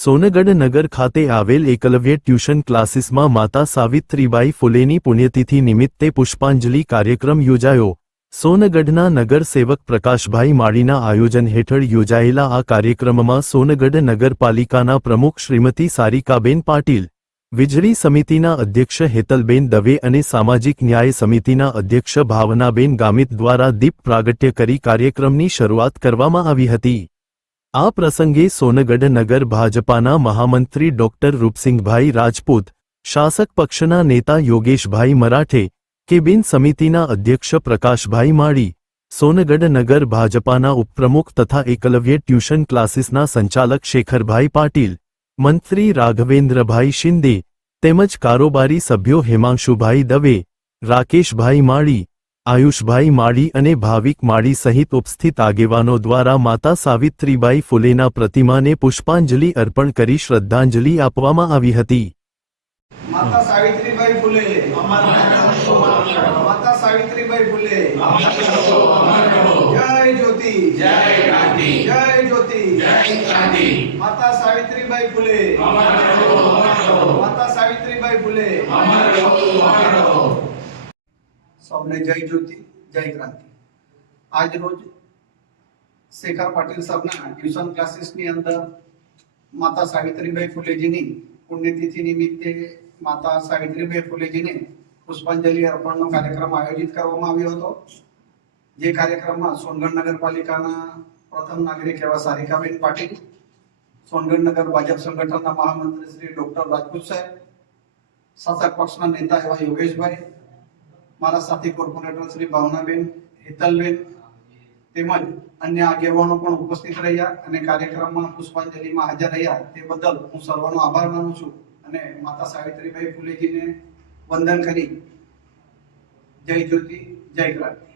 સોનગઢ નગર ખાતે આવેલ એકલવ્ય ટ્યુશન ક્લાસીસમાં માતા સાવિત્રીબાઈ ફૂલેની પુણ્યતિથિ નિમિત્તે પુષ્પાંજલિ કાર્યક્રમ યોજાયો। સોનગઢના નગર સેવક પ્રકાશભાઈ માળીના આયોજન હેઠળ યોજાયેલા આ કાર્યક્રમમાં સોનગઢ નગરપાલિકાના પ્રમુખ શ્રીમતી સારિકાબેન પાટીલ, વીજળી સમિતિના અધ્યક્ષ હેતલબેન દવે અને સામાજિક ન્યાય સમિતિના અધ્યક્ષ ભાવનાબેન ગામિત દ્વારા દીપ પ્રાગટ્ય કરી કાર્યક્રમની શરૂઆત કરવામાં આવી હતી। આ પ્રસંગે સોનગઢ નગર ભાજપાના મહામંત્રી ડોક્ટર રૂપસિંહભાઈ રાજપૂત, શાસક પક્ષના નેતા યોગેશભાઈ મરાઠે, કેબિન સમિતિના અધ્યક્ષ પ્રકાશભાઈ માળી, સોનગઢ નગર ભાજપાના ઉપપ્રમુખ તથા એકલવ્ય ટ્યુશન ક્લાસીસના સંચાલક શેખરભાઈ પાટીલ, મંત્રી રાઘવેન્દ્રભાઈ શિંદે તેમજ કારોબારી સભ્યો હેમાંશુભાઈ દવે, રાકેશભાઈ માળી, આયુષભાઈ માળી અને ભાવિક માળી સહિત ઉપસ્થિત આગેવાનો દ્વારા માતા સાવિત્રીબાઈ ફૂલેના પ્રતિમાને પુષ્પાંજલિ અર્પણ કરી શ્રદ્ધાંજલિ આપવામાં આવી હતી। માતા સાવિત્રીબાઈ ફૂલે, માતા સાવિત્રીબાઈ ફૂલે, જય જ્યોતિ, જય ક્રાંતિ, જય જ્યોતિ, જય ક્રાંતિ, માતા સાવિત્રીબાઈ ફૂલે, માતા સાવિત્રીબાઈ ફૂલે, સૌને જય જ્યોતિ, જય ક્રાંતિ। આજ રોજ શેખર પાટીલ સાહેબના ટ્યુશન ક્લાસીસની અંદર માતા સાવિત્રીબાઈ ફૂલેજીની પુણ્યતિથિ નિમિત્તે માતા સાવિત્રીબાઈ ફૂલેજીને પુષ્પાંજલિ અર્પણનો કાર્યક્રમ આયોજિત કરવામાં આવ્યો હતો। જે કાર્યક્રમમાં સોનગઢ નગરપાલિકાના પ્રથમ નાગરિક એવા સારિકાબેન પાટીલ, સોનગઢ નગર ભાજપ સંગઠનના મહામંત્રી શ્રી ડોક્ટર રાજપૂત સાહેબ, શાસક પક્ષના નેતા એવા યોગેશભાઈ, મારા સાથી કોર્પોરેટર શ્રી ભાવનાબેન, હેતલબેન તેમજ અન્ય આગેવાનો પણ ઉપસ્થિત રહ્યા અને કાર્યક્રમમાં પુષ્પાંજલિમાં હાજર રહ્યા તે બદલ હું સર્વનો આભાર માનું છું અને માતા સાવિત્રીબાઈ ફૂલેજીને વંદન કરી જય જ્યોતિ, જય ક્રાંતિ।